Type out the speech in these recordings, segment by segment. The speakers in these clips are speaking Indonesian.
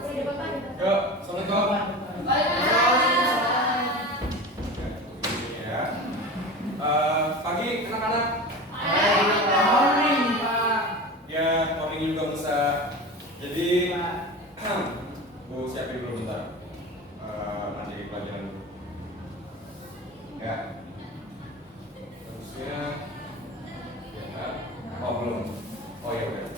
Yuk, Assalamualaikum. Ya. Pagi anak-anak. Morning, Pak. Ya, morning juga bisa. Jadi, Bu siapin dulu bentar. Materi pelajaran dulu. Ya. Terusnya, ya. Oh belum. Oh ya udah.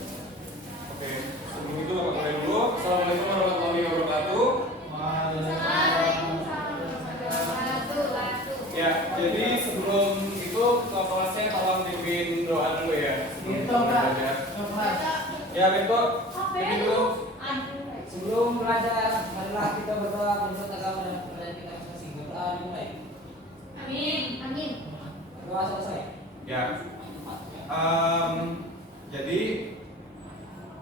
Oke. Sebelum itu Bapak mulai dulu. Assalamualaikum warahmatullahi wabarakatuh. Ya, jadi sebelum itu ketua kelasnya tolong pimpin doa dulu ya. Gitu, Pak. Ya, Bento, pimpin dulu. Sebelum belajar, marilah kita berdoa menurut agama dan kepercayaan kita masing-masing. Berdoa dimulai. Amin. Doa selesai. Ya. Jadi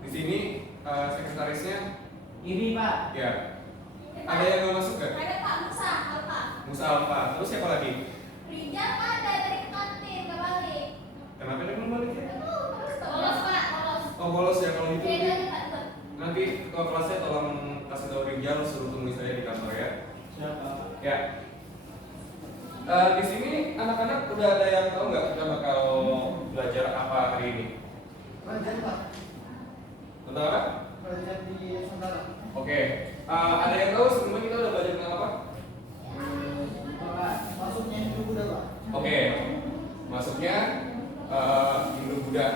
di sini sekretarisnya Ini, Pak. ya. Ada yang nggak masuk nggak? Ada Pak Musa, Alfa. Musa Alfa. Terus siapa lagi? Rijal ada dari kantin ke balik. Kenapa dia belum balik ya? Bolos Pak, bolos. Oh bolos ya kalau gitu. Beda nih Pak. Nanti ketua kelasnya tolong kasih tahu Rijal suruh temui saya di kantor ya. Siapa? Ya. Di sini anak-anak udah ada yang tahu nggak kita bakal belajar apa hari ini? Belajar, Pak. Tentang apa? Belajar di Nusantara. Oke. Ada yang tahu sebelumnya kita udah belajar tentang apa? Pak, masuknya Hindu Buddha, Pak. Oke. Masuknya Hindu Buddha.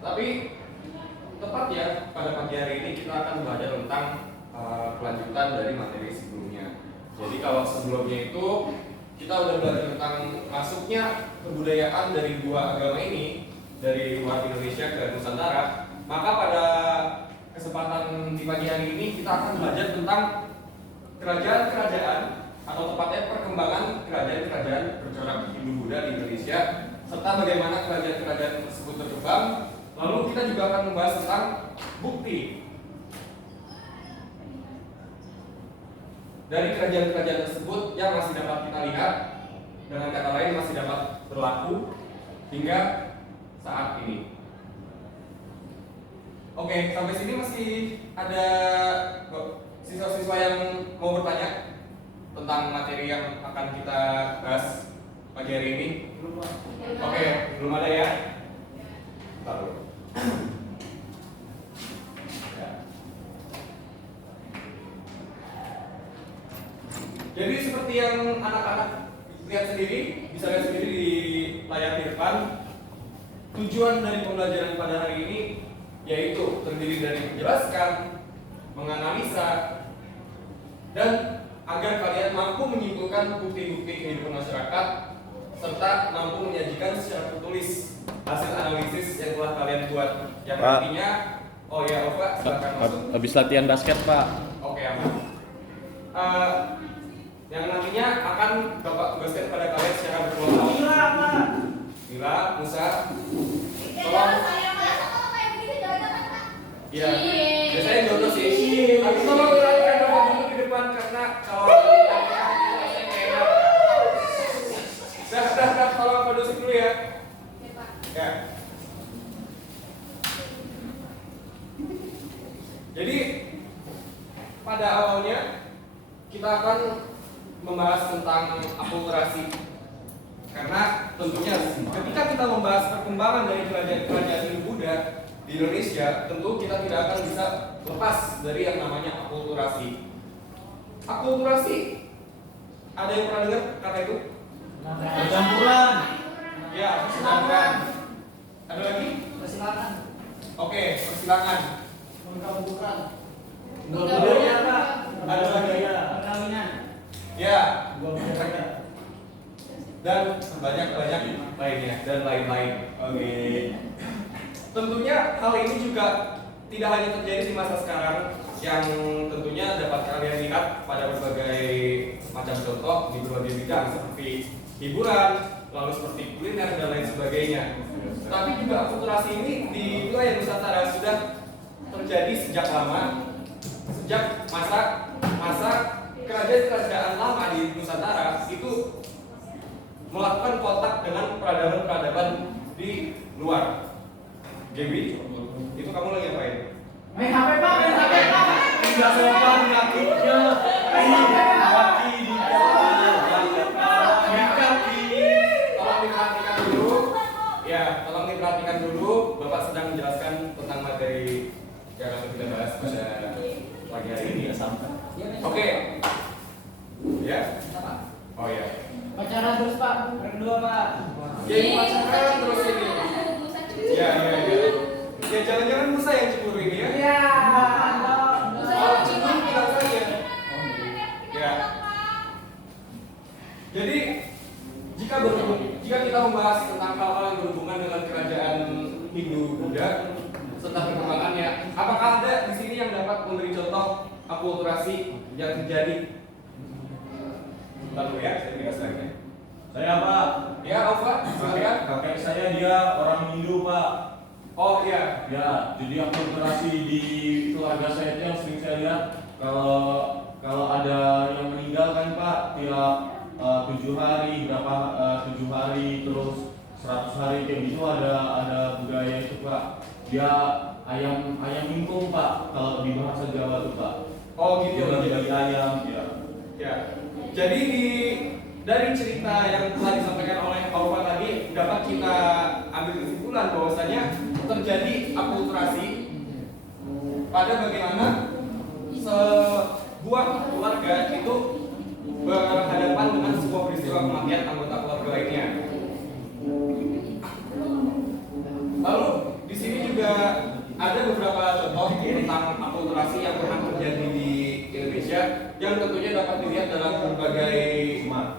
Tapi tepat ya pada pagi hari ini kita akan belajar tentang kelanjutan dari materi sebelumnya. Jadi kalau sebelumnya itu kita udah belajar tentang masuknya kebudayaan dari dua agama ini dari luar Indonesia ke Nusantara, maka pada kesempatan di pagi hari ini kita akan belajar tentang kerajaan-kerajaan atau tepatnya perkembangan kerajaan-kerajaan bercorak Hindu Buddha di Indonesia serta bagaimana kerajaan-kerajaan tersebut berkembang. Lalu kita juga akan membahas tentang bukti dari kerajaan-kerajaan tersebut yang masih dapat kita lihat, dengan kata lain masih dapat berlaku hingga saat ini. Oke, sampai sini masih ada siswa-siswa yang mau bertanya tentang materi yang akan kita bahas pagi hari ini? Belum, Pak. Oke, belum ada ya? Lalu. Jadi seperti yang anak-anak lihat sendiri, bisa lihat sendiri di layar di depan, tujuan dari pembelajaran pada hari ini yaitu terdiri dari menjelaskan, menganalisa, dan agar kalian mampu menyimpulkan bukti-bukti kehidupan masyarakat serta mampu menyajikan secara tertulis hasil analisis yang telah kalian buat. Yang Pak. artinya, oh ya, Pak, silakan masuk. Habis latihan basket, Pak. Oke, aman. Yang nantinya akan Bapak tugaskan pada kalian secara berkelompok. Mila, Pak. Mila, Musa, Kalau saya masa kayak begini jangan Pak. iya. Iya. Biasanya jodoh sih. Iya. Tapi tolong perhatikan Bapak dulu di depan karena kalau saya nggak enak. Dah, tolong Bapak duduk dulu ya. Oke, Pak. Ya. Jadi pada awalnya kita akan membahas tentang akulturasi. Karena tentunya ketika kita membahas perkembangan dari kerajaan Hindu Buddha di Indonesia, tentu kita tidak akan bisa lepas dari yang namanya akulturasi. Akulturasi, ada yang pernah dengar kata itu? Percampuran. Ya, persilangan. Ada lagi? Persilangan. Oke, persilangan. Perkampungan. Budaya, Pak. Ada lagi? Perkawinan. Ya, Budaya. dan banyak lainnya dan lain-lain. Oke. Tentunya hal ini juga tidak hanya terjadi di masa sekarang, yang tentunya dapat kalian lihat pada berbagai macam contoh di berbagai bidang seperti hiburan, lalu seperti kuliner dan lain sebagainya. Tapi juga akulturasi ini di wilayah Nusantara sudah terjadi sejak lama, sejak masa kerajaan-kerajaan lama di Nusantara itu melakukan kontak dengan peradaban-peradaban di luar. Gaby, itu kamu lagi ngapain? Main HP Pak, main HP Pak. Tidak sopan kakinya. Kaki di kaki. Tolong diperhatikan dulu. Ya, tolong diperhatikan dulu. Bapak sedang menjelaskan tentang materi yang akan kita bahas pada pagi hari ini. Oke. Ya. Oh ya. Pacaran terus Pak, yang kedua Pak. Ya, ini pacaran terus ini. Ya. Ya, jangan-jangan Musa yang cemburu ini ya. Iya. Kalau cemburu bilang saja. Ya. Jadi jika kita membahas tentang hal-hal yang berhubungan dengan kerajaan Hindu Buddha serta perkembangannya, apakah ada di sini yang dapat memberi contoh akulturasi yang terjadi? Lalu ya, saya jelaskan ya. Saya Pak. Ya, Alfa, silakan. Kakek saya dia orang Hindu Pak. Oh iya. Ya, jadi akulturasi di keluarga saya itu yang sering saya lihat kalau ada yang meninggal kan Pak tiap 7 hari 7 hari terus 100 hari kayak gitu ada budaya itu Pak. Dia ayam ingkung Pak kalau di bahasa Jawa tuh Pak. Oh gitu. Dia bagi ayam ya. Ya. Jadi dari cerita yang telah disampaikan oleh Pak Alfa tadi dapat kita ambil kesimpulan bahwasanya terjadi akulturasi pada bagaimana sebuah keluarga itu berhadapan dengan sebuah peristiwa kematian anggota keluarga lainnya. Lalu di sini juga ada beberapa contoh tentang akulturasi yang pernah terjadi di Indonesia yang tentunya dapat dilihat dalam berbagai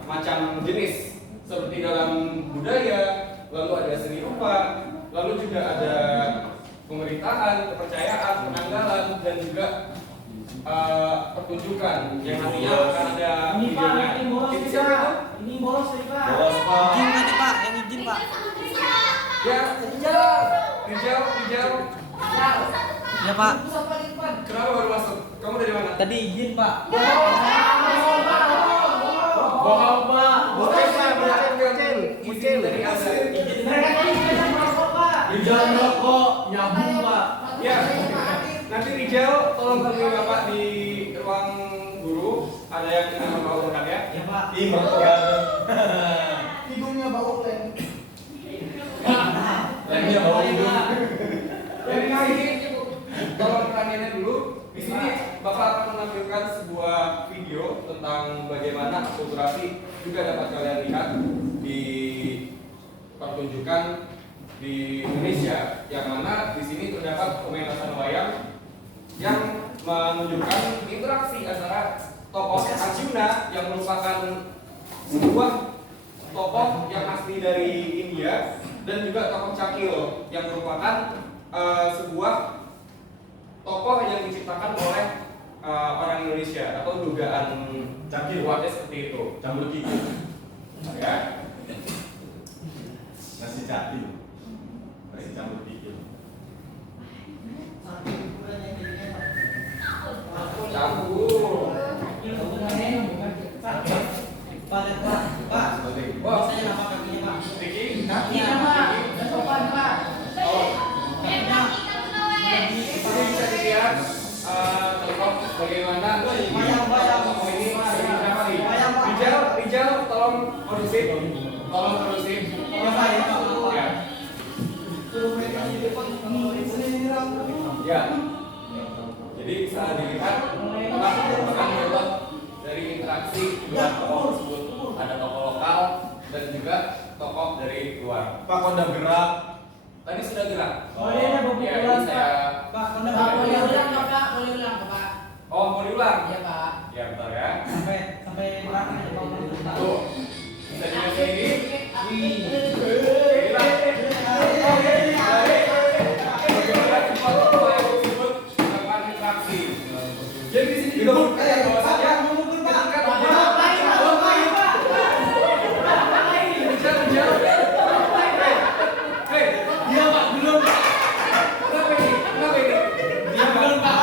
macam jenis seperti dalam budaya, lalu ada seni rupa, lalu juga ada pemerintahan, kepercayaan, penanggalan, dan juga pertunjukan yang nantinya akan ada videonya. Itu siapa itu? Ini bos nih Pak. Bos Pak. Izin nanti Pak, yang izin Pak. Ya, Rijal. Ya Pak. Kenapa baru masuk? Kamu dari mana? Tadi izin Pak. Bohong Pak. Izin dari Anda. Mereka tadi kita merokok Pak. Di jalan rokok nyambung Pak. Ya, nanti Rijal tolong temui Bapak di ruang guru. Ada yang ingin Bapak urutkan ya? Ya Pak. Ih merokok ya. Hidungnya bau len. Lainnya bawa hidung. Jadi di sini tolong pertanyaannya dulu. Di sini Bapak akan menampilkan sebuah video tentang bagaimana akulturasi juga dapat kalian lihat di pertunjukan di Indonesia, yang mana di sini terdapat pementasan wayang yang menunjukkan interaksi antara tokoh Arjuna yang merupakan sebuah tokoh yang asli dari India dan juga tokoh Cakil yang merupakan sebuah tokoh yang diciptakan oleh orang Indonesia atau dugaan Cakil. kuatnya seperti itu. Campur kiki. Ya. Nasi cakil. Nasi campur kiki. Campur. Pak, Pak. Wah, Saya nama kakinya Pak. Riki, Iya Pak. Sopan Pak. oh, ini bisa dilihat contoh bagaimana tokoh ini berdinamika. Rijal, tolong kondusif. Ya Pak, ya Pak. Ya. Ya. Jadi bisa dilihat telah merupakan contoh dari interaksi dua tokoh tersebut. Ada tokoh lokal dan juga tokoh dari luar. Pak kok udah gerak? Tadi sudah gerak. Oh, ini ada Ya, ini saya. Pak, Anda Pak, boleh boleh ulang ulang Pak, boleh ulang Pak. Oh, mau diulang? Iya Pak. Ya, bentar ya. Sampai berapa nih Pak? Tuh. Bisa dilihat sendiri. Wih. Inilah. Bagaimana tokoh yang disebut melakukan interaksi. Jadi di sini juga buktikan bahwasanya ketika Iya Pak, belum Pak. Kenapa ini? Iya belum Pak.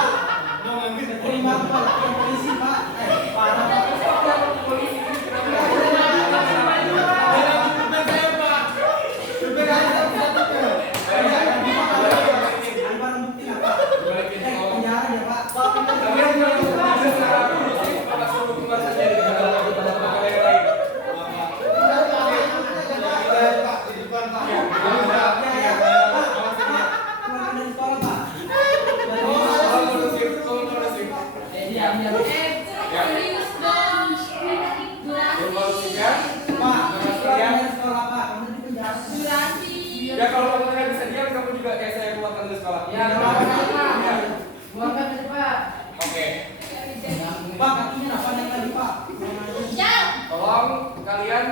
Mau ngambil Terima Pak, polisi Pak. Parah Pak. Polisi ini kenapa? Jangan sekolah. Ya, keluarkan aja Pak. Ya. Keluarkan aja Pak. Oke. Pak, kakinya apa naik lagi, Pak? Jauh. Tolong kalian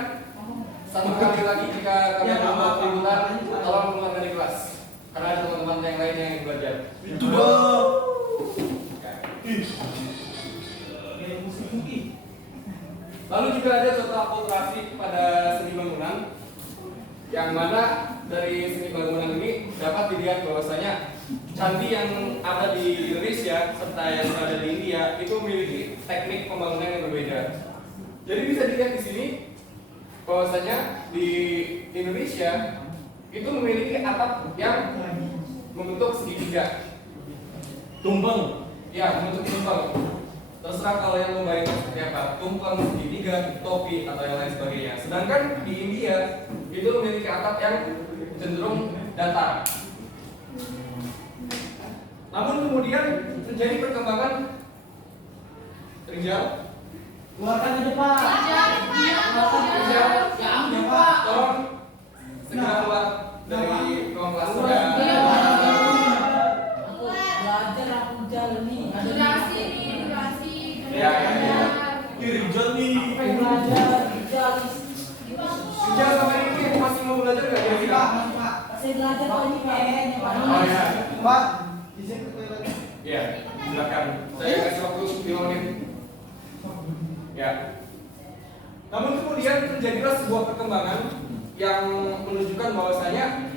satu kali lagi jika kalian Ya, mau Pak. keributan, tolong keluar dari kelas. Karena ada teman-teman yang lain yang ingin belajar. Itu dong. Kayak musik mungkin. Lalu juga ada contoh akulturasi pada seni bangunan, yang mana dari seni bangunan ini dapat dilihat bahwasanya candi yang ada di Indonesia serta yang ada di India itu memiliki teknik pembangunan yang berbeda. Jadi bisa dilihat di sini bahwasanya di Indonesia itu memiliki atap yang membentuk segitiga. Tumpeng. Ya, membentuk tumpeng. Terserah kalau yang membayangkan seperti apa, tumpeng, segitiga, topi, atau yang lain sebagainya. Sedangkan di India itu memiliki atap yang cenderung datar. Namun kemudian terjadi perkembangan Rizal. Keluarkan aja, Pak. Rizal, Ya, Pak. tolong segera keluar dari ruang kelas. Belajar aku jalani. Durasi nih, durasi. Ya. Rizal nih. Belajar, jalis. Rizal sama ini masih mau belajar nggak kira-kira? Pak. Saya belajar kok ini kayaknya Pak. Oh ya. Pak, izin ke toilet. Ya, silakan. Saya kasih waktu 5 menit. Ya. Namun kemudian terjadilah sebuah perkembangan yang menunjukkan bahwasanya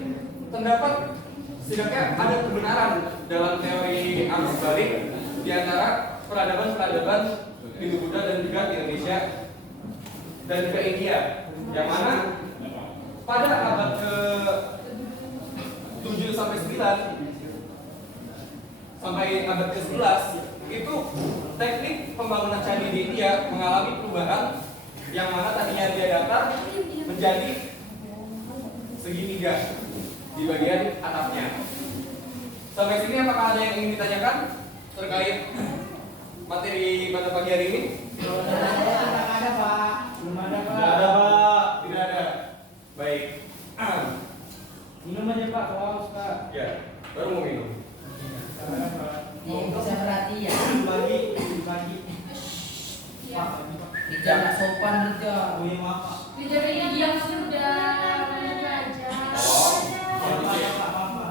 terdapat setidaknya ada kebenaran dalam teori arus balik di antara peradaban-peradaban Hindu-Buddha dan juga Indonesia dan juga India, yang mana pada abad ke-7 sampai 9 sampai abad ke-11 itu teknik pembangunan candi di India mengalami perubahan, yang mana tadinya dia datar menjadi segitiga di bagian atapnya. Sampai sini apakah ada yang ingin ditanyakan terkait materi pada pagi hari ini? Belum ada, Pak. Belum ada, Tidak Pak. ada, Pak. Tidak ada. Baik. Minum aja, Pak. Kalau haus, Pak. Ya, baru mau minum. Nih, bisa perhatian. Bagi. Ya. Kita nggak sopan gitu. Oh iya, maaf, Pak. Dijadikan yang sudah belajar.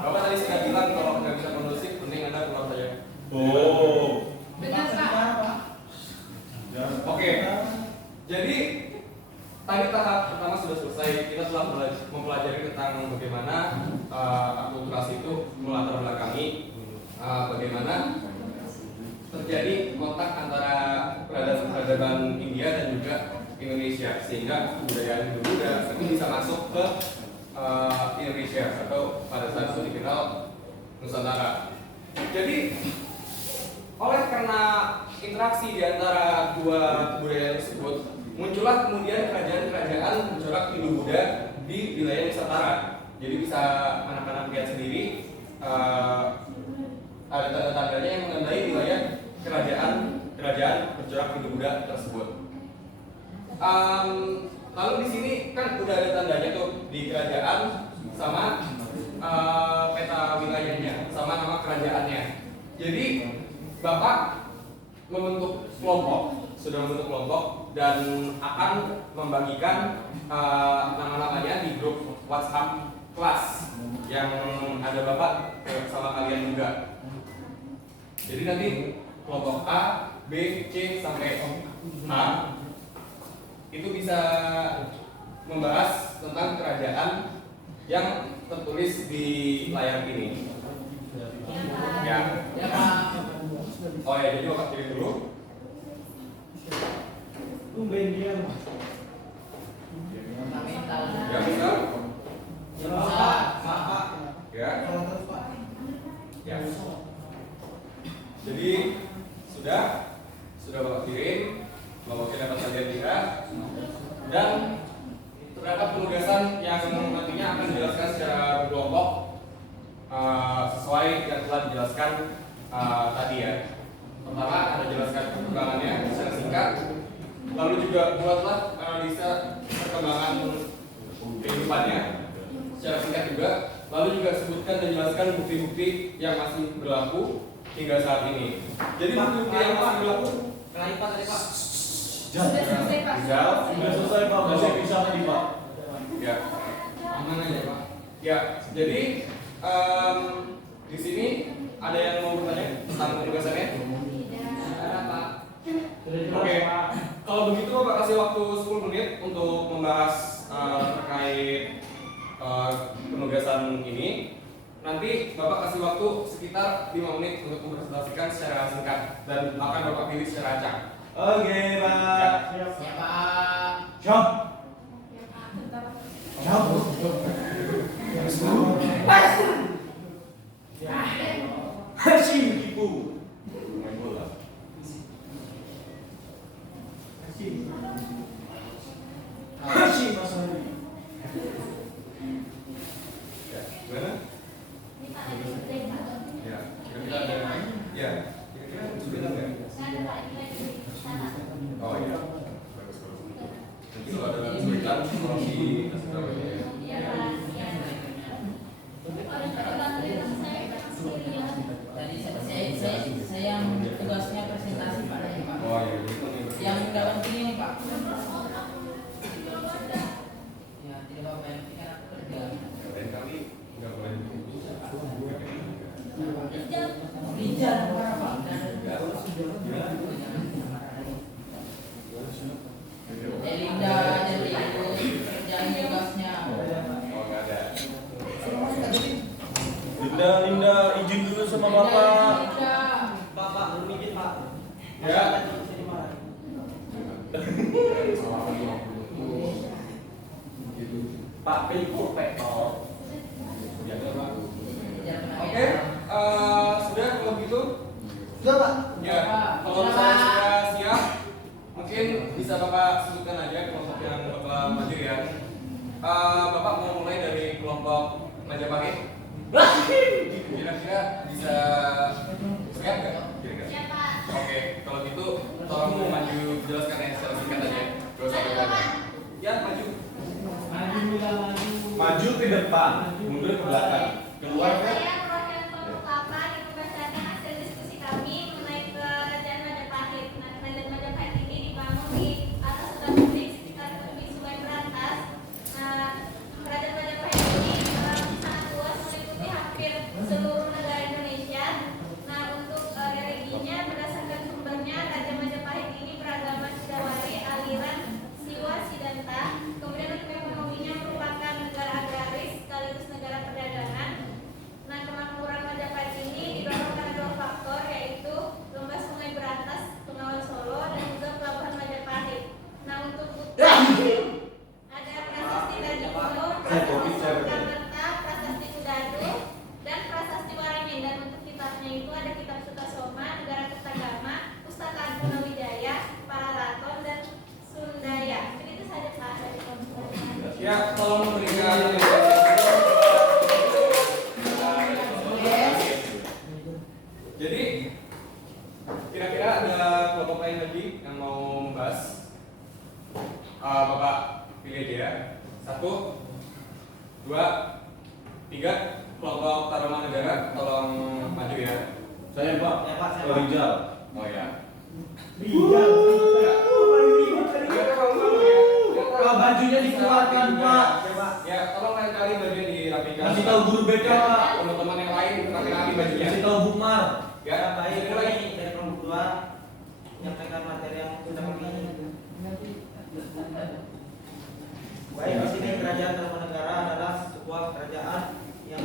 Bapak tadi sudah bilang kalau nggak bisa kondusif, mending Anda keluar saja. Oh. Benar, Pak. Oke. Jadi tadi tahap pertama sudah selesai. Kita telah mempelajari tentang bagaimana akulturasi itu melatar belakangi bagaimana terjadi kontak antara peradaban India dan juga Indonesia, sehingga kebudayaan Hindu-Buddha itu bisa masuk ke Indonesia atau pada saat itu dikenal Nusantara. Jadi oleh karena interaksi di antara dua kebudayaan tersebut, muncullah kemudian kerajaan-kerajaan mencorak Hindu-Buddha di wilayah Nusantara. Jadi bisa anak-anak lihat sendiri, ada tanda-tandanya yang menandai wilayah kerajaan bercorak Hindu-Buddha tersebut. Lalu di sini kan udah ada tandanya tuh di kerajaan sama peta wilayahnya sama nama kerajaannya. Jadi Bapak sudah membentuk kelompok dan akan membagikan nama-namanya di grup WhatsApp kelas yang ada Bapak sama kalian juga. Jadi nanti kelompok A, B, C sampai H itu bisa membahas tentang kerajaan yang tertulis di layar ini. Ya. Ya, Pak. Oh ya, jadi Bapak kirim dulu. Tumben dia, Mas. Mental. Ya bisa. Ya, Pak. Maaf, Pak. Ya. Kalau terus, Pak. Ya. Jadi sudah Bapak kirim, Bapak dapat saja kita, dan terdapat penugasan yang nantinya akan dijelaskan secara berkelompok sesuai yang telah dijelaskan tadi ya. Pertama ada jelaskan perkembangannya secara singkat, lalu juga buatlah analisa perkembangan kehidupannya secara singkat juga, lalu juga sebutkan dan jelaskan bukti-bukti yang masih berlaku hingga saat ini. Jadi bukti-bukti yang masih berlaku. Kali Pak tadi Pak. Sudah selesai, Pak. Jauh. Sudah selesai Pak, udah saya pisah tadi Pak. Ya. Aman aja Pak. Ya. Jadi di sini ada yang mau bertanya tentang penugasannya? Ada Pak. Oke. Kalau begitu Bapak kasih waktu 10 menit untuk membahas terkait penugasan ini. Nanti Bapak kasih waktu sekitar 5 menit untuk mempresentasikan secara singkat dan akan Bapak pilih secara acak. Oke, Pak. Siapa? Siap. Hashim Ibu. Main bola. Hashim Mas Hari. Ya, gimana? Ini Pak lagi break, Pak. Ya, kira-kira ada. Ya, kira-kira sebentar nggak? Nggak ada, Pak. Ini lagi di sana. Oh iya. Bagus, bagus. Nanti kalau ada kesulitan tolong dikasih tahu ya. Iya, Pak. Iya. Kalau ada bantuin saya sendiri ya. Tadi saya yang tugasnya presentasi Pak tadi Pak. Oh iya, itu nih. Yang nggak penting ini Pak. Ya tidak apa-apa yang penting kan aku kerja. Lain kali nggak boleh begitu. Ijab. Rijal apa Pak? Linda jadi itu kerjaan tugasnya. Oh nggak ada. Linda izin dulu sama Bapak. Linda. Bapak belum izin Pak. Ya. Bisa dimarahin. Pak Pilpul Pak. Ya, Pak. Jangan Oke, sudah kalau begitu. Sudah, Pak. Ya, kalau misalnya sudah siap, mungkin bisa Bapak sebutkan aja kelompok yang Bapak maju ya. Bapak mau mulai dari kelompok Majapahit. Kira-kira bisa siap nggak? Kira-kira. Iya, Pak. Oke, kalau gitu tolong maju jelaskan ya secara singkat aja. Gak usah Maju, banyak. Bapak. Ya, maju. Maju Mila maju. Maju ke depan, mundur ke belakang. Keluar Ya, ke saya perwakilan kelompok 8 yang membacakan hasil diskusi kami mengenai kerajaan Majapahit. Nah, kerajaan Majapahit ini dibangun di atas hutan publik sekitar tepi Sungai Berantas. Nah, kerajaan Majapahit ini sangat luas meliputi hampir seluruh negara Indonesia. Nah, untuk religinya berdasarkan sumbernya Raja Majapahit ini beragama Sidawari aliran Siwa Sidanta. Kemudian untuk ekonominya merupakan negara agraris sekaligus negara perdagangan. Nah, kemakmuran Majapahit ini didorong karena dua faktor, yaitu lembah Sungai Berantas, Bengawan Solo, dan juga pelabuhan Majapahit. Nah, untuk bukti ada prasasti Daji Kuno, prasasti Soekarno, prasasti Kudadu, dan prasasti Waringin. Dan untuk kitabnya itu ada kitab Sutasoma, Negara Kertagama, Pustaka Arjuna Wijaya, Pararaton, dan Sundaya. Begitu saja Pak dari kelompok. Ya, tolong memberikan Jadi kira-kira ada kelompok lain lagi yang mau membahas? Bapak pilih aja ya. 1, 2, 3. Kelompok Taruman Negara tolong maju ya. Saya Pak. Ya, Pak, saya, Pak. Rijal. Oh ya. Rijal. Kalau bajunya dikeluarkan Pak. Ya, tolong lain kali bajunya dirapikan. Kasih tahu guru BK Pak. Teman-teman yang lain rapi-rapi bajunya. Kasih tahu Bukmar. Ya, Baik, ini lagi. ini dari kelompok 2 menyampaikan materi yang sudah kami. Baik, di sini kerajaan Tarumanegara adalah sebuah kerajaan yang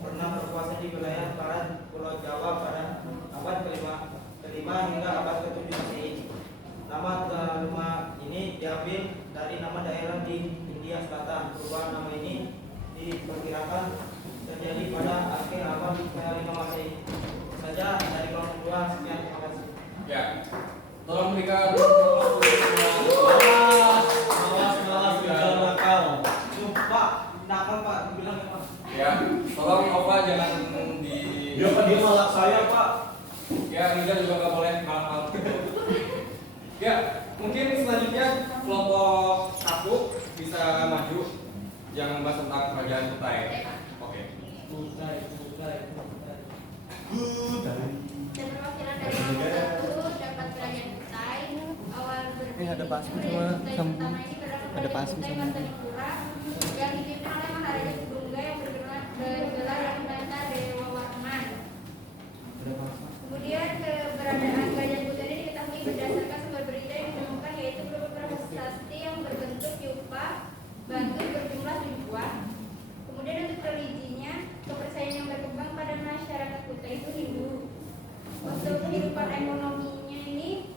pernah berkuasa di wilayah barat Pulau Jawa pada abad kelima hingga abad ke-7 Masehi. Nama rumah ini diambil dari nama daerah di India Selatan. Perubahan nama ini diperkirakan terjadi pada akhir abad ke-5 Masehi. Saja dari kelompok 2, sekian, terima kasih. Ya. Tolong berikan Malas Rijal nakal. Pak, nakal Pak, bilang ya Pak. Ya, tolong Opa jangan di. Dia Pak dia malak saya Pak. Ya, Riza juga nggak boleh malak. Ya, mungkin selanjutnya kelompok 1 bisa maju yang membahas tentang kerajaan Kutai. Oke. Dan perwakilan dari nomor 1 dapat Kerajaan Kutai. Awal berdiri ada Pasmi Kerajaan sama- Kutai sama- pertama ini terdapat ada Kerajaan Pasmi Kutai sama- Martanegara yang dipimpin oleh Maharaja Sugengga yang bergelar Ranggata Dewa Warman. Kemudian keberadaan Kerajaan Kutai ini diketahui berdasarkan sumber berita yang ditemukan, yaitu berupa prasasti yang berbentuk yupa batu berjumlah 7 buah. Kemudian untuk religinya, kepercayaan yang berkembang pada masyarakat Kutai itu Hindu. Untuk kehidupan ekonominya ini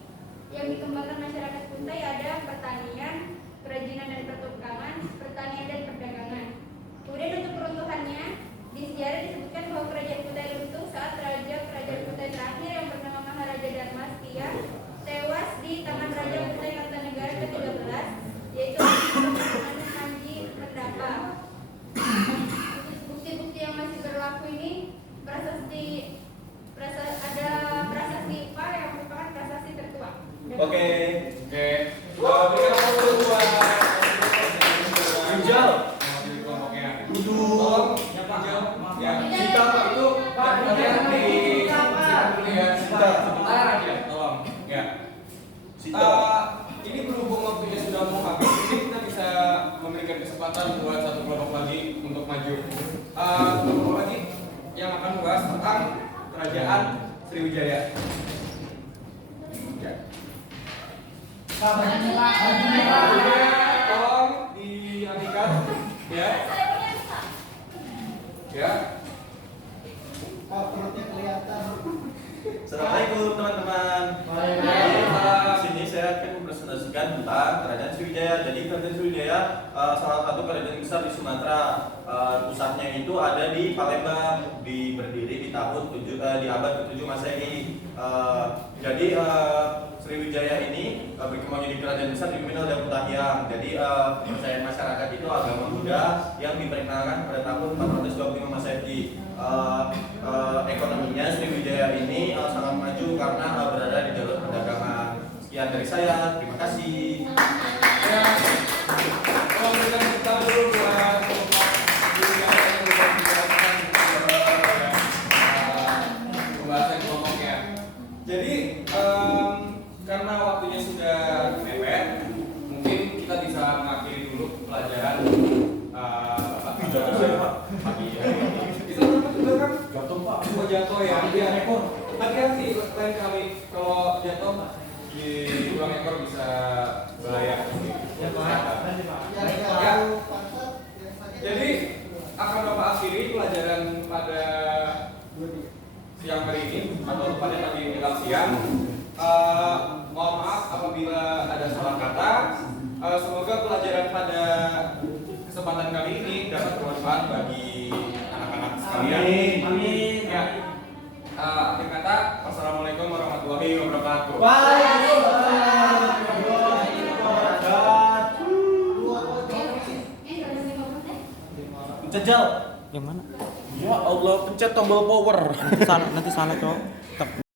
yang dikembangkan masyarakat Kutai ada pertanian, kerajinan dan pertukangan, pertanian dan perdagangan. Kemudian untuk peruntuhannya, di sejarah disebutkan bahwa Kerajaan Kutai runtuh saat Raja Kerajaan Kutai terakhir yang bernama Maharaja Dharmastia tewas di tangan Raja Kutai Kartanegara ke-13, yaitu Haji Merdaka. Bukti-bukti yang masih berlaku ini ada prasasti Upa yang merupakan prasasti tertua. Oke. Berikan tepuk tangan dulu buat Ginjal. mewakili kelompoknya. Duduk. Tolong, yang Ginjal. Ya, Sita Pak itu ada di dulu ya. Sebentar aja, tolong. Ya. Sita. Ini berhubung waktunya sudah mau habis, ini kita bisa memberikan kesempatan buat satu kelompok lagi untuk maju. Kelompok lagi yang akan membahas tentang Kerajaan Sriwijaya. Ya. Tolong dialihkan, ya. Ya. Assalamualaikum teman-teman. Waalaikumsalam. Di sini saya akan mempresentasikan tentang Kerajaan Sriwijaya. Jadi Kerajaan Sriwijaya salah satu kerajaan besar di Sumatera. Pusatnya itu ada di Palembang, berdiri di abad ke-7 Masehi. Jadi Sriwijaya ini berkembang jadi kerajaan besar dipimpin oleh Datuk Tahyang. Jadi kepercayaan masyarakat itu agama Buddha yang diperkenalkan pada tahun 425 Masehi. Ekonominya Sriwijaya ini sangat maju karena berada di jalur perdagangan. Sekian dari saya, terima kasih. Ya. Tolong berikan tepuk tangan dulu buat kelompok Sriwijaya yang sudah menjelaskan pembahasan kelompoknya. Jadi karena waktunya sudah mepet, mungkin kita bisa mengakhiri dulu pelajaran pagi hari ini. Bisa dapat juga kan? Jatuh Pak. Oh jatuh ya. Iya. Hati-hati lain kali kalau jatuh di ruang ekor bisa bahaya. Ya Pak. Ya. Jadi akan Bapak akhiri pelajaran pada siang hari ini atau pada pagi menjelang siang. Mohon maaf apabila ada salah kata. Semoga pelajaran pada kesempatan kali ini dapat bermanfaat bagi anak-anak sekalian. Amin. Ya. Akhir kata, wassalamualaikum warahmatullahi wabarakatuh. Waalaikumsalam. Jajal. Yang mana? Ya Allah, pencet tombol power. Nanti salah cok.